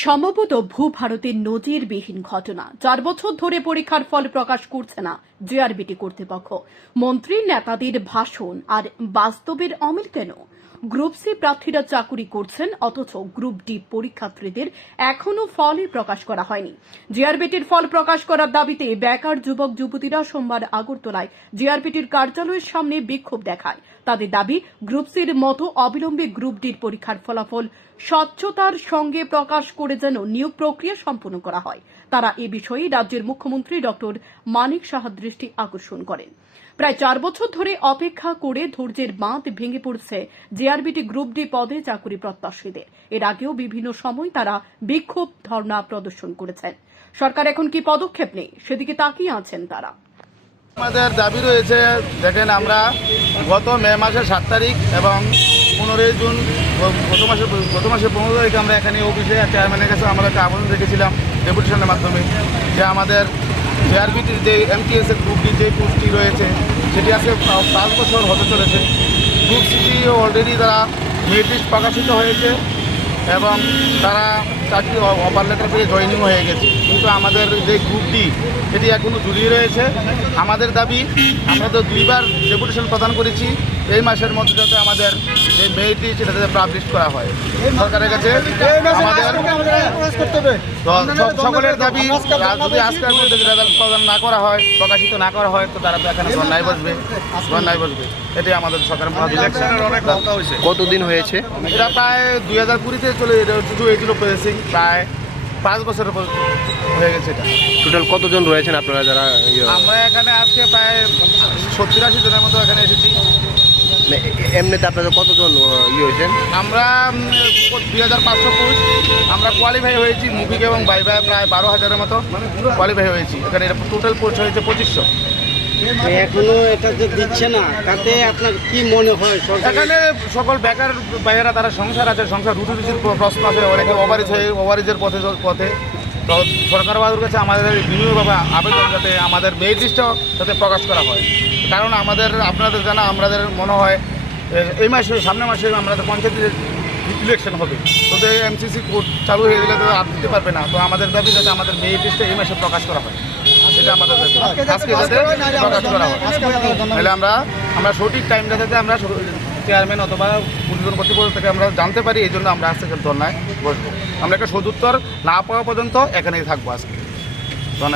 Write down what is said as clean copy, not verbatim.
সম্ভবত ভূভারতের নজিরবিহীন ঘটনা। 4 বছর ধরে পরীক্ষার ফল প্রকাশ করছে না জেআরবিটি কর্তৃপক্ষ। মন্ত্রী নেতাদের ভাষণ আর বাস্তবের অমিল কেন? গ্রুপ সি প্রার্থীরা চাকুরি করছেন, অথচ গ্রুপ ডি পরীক্ষার্থীদের এখনো ফলই প্রকাশ করা হয়নি। জেআরবিটির ফল প্রকাশ করার দাবিতে বেকার যুবক যুবতীরা সোমবার আগরতলায় জেআরবিটির কার্যালয়ের সামনে বিক্ষোভ দেখায়। তাদের দাবি, গ্রুপ সির মতো অবিলম্বে গ্রুপ ডির পরীক্ষার ফলাফল স্বচ্ছতার সঙ্গে প্রকাশ করে যেন নিয়োগ প্রক্রিয়া সম্পন্ন করা হয়। তারা এ বিষয়ে রাজ্যের মুখ্যমন্ত্রী ডক্টর মানিক সাহার দৃষ্টি আকর্ষণ করেন। প্রায় 4 বছর ধরে অপেক্ষা করে ধৈর্যের বাঁধ ভেঙে পড়ছে জেআরবিটি গ্রুপ ডি পদে চাকুরি প্রত্যাশীদের। এর আগেও বিভিন্ন সময় তারা বিক্ষোভ ধর্ণা প্রদর্শন করেছেন। সরকার এখন কি পদক্ষেপ নেই, সেদিকে তাকিয়ে আছেন তারা। আমাদের দাবি রয়েছে, দেখেন আমরা গত মে মাসের 7 তারিখ এবং 15 জুন গত মাসের 15 তারিখে আমরা এখানে অফিসে চেয়ারম্যানের কাছে আমরা একটা আবেদন রেখেছিলাম ডেপুটেশনের মাধ্যমে, যে আমাদের জেআরবিটির যে এমটিএসের গ্রুপ ডি যে পোস্টটি রয়েছে সেটি আজকে 5 বছর হতে চলেছে। গ্রুপ সিটি অলরেডি তারা মেরিট লিস্ট প্রকাশিত হয়েছে এবং তারা চাকরি অফার লেটার পেয়ে জয়েনিং হয়ে গেছে, কিন্তু আমাদের যে গ্রুপ ডি এটি এখনও ঝুলিয়ে রয়েছে। আমাদের দাবি, আমরা তো 2বার ডেপুটেশন প্রদান করেছি, এই মাসের মধ্যে যাতে আমাদের যে মেরিট লিস্ট সেটা যাতে পাবলিশ করা হয় সরকারের কাছে। আমাদের সকলের দাবি, যদি আজকের মধ্যে রেজাল্ট প্রদান না করা হয়, প্রকাশিত না করা হয়, তো তারা এখানে ধর্নায় বসবে। এটাই আমাদের সরকারের ইলেকশনের অনেক দরকার হয়েছে। কতদিন হয়েছে? এটা প্রায় 2020-তে চলে, এটা শুধু এইগুলো প্রসেসিং প্রায় 5 বছরের হয়ে গেছে। এটা টোটাল কতজন রয়েছেন আপনারা যারা? আমরা এখানে আজকে প্রায় 70-80 জনের মতো এখানে এসেছি। এমনিতে আপনাদের কতজন হয়েছেন? আমরা 2500 পোস্ট আমরা কোয়ালিফাই হয়েছি, মুভিক এবং বাইবা প্রায় 12,000-এর মতো কোয়ালিফাই হয়েছি। এখানে টোটাল পোস্ট হয়েছে 2500। এখনো এটা যে দিচ্ছে না, তাতে আপনার কি মনে হয়? এখানে সকল বেকার বাইরা তারা সংসার আছে, সংসার রুটির প্রশ্ন আছে, অনেকে ওভারেজের পথে তো সরকার বাবুর কাছে আমাদের বিনিয়োগভাবে আবেদন যাতে আমাদের মেরিট লিস্টটাও যাতে প্রকাশ করা হয়। কারণ আপনাদের জানা, আমাদের মনে হয় এই মাসে, সামনের মাসে আমাদের পঞ্চায়েতের ইলেকশন হবে, তো এমসিসি কোড চালু হয়ে গেলে তো আর দিতে পারবে না। তো আমাদের দাবি যাতে আমাদের মেরিট লিস্টটা এই মাসে প্রকাশ করা হয়, সেটা আমাদের দাবি। আজকে যাতে প্রকাশ করা হয়, তাহলে আমরা সঠিক টাইমটা যাতে আমরা চেয়ারম্যান অথবা পরিবহন কর্তৃপক্ষ থেকে আমরা জানতে পারি, এই জন্য আমরা আজকে ধর্নায় বসবো। আমরা একটা সদুত্তর না পাওয়া পর্যন্ত এখানেই থাকবো আজকে।